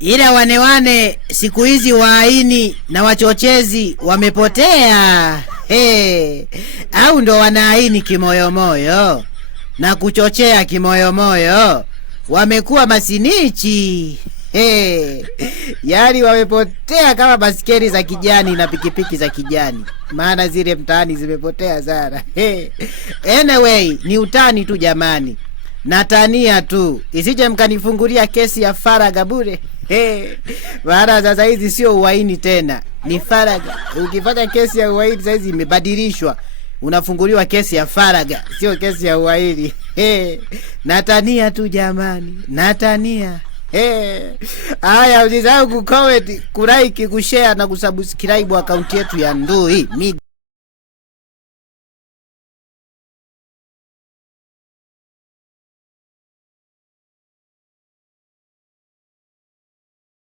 Ila wane siku hizi waaini na wachochezi wamepotea. Au ndo wanaaini kimoyomoyo na kuchochea kimoyomoyo, wamekuwa masinichi. Yaani wamepotea kama basikeli za kijani na pikipiki za kijani, maana zile mtaani zimepotea sana. Anyway, ni utani tu jamani, natania tu, isije mkanifungulia kesi ya faraga bure. Maana sasa hizi sio uhaini tena, ni faraga. Ukifanya kesi ya uhaini sasa hizi imebadilishwa, unafunguliwa kesi ya faraga, sio kesi ya uhaini. Natania tu jamani, natania. Haya, usisahau kucomment, kulike, kushare na kusubscribe akaunti yetu ya Ndui Media.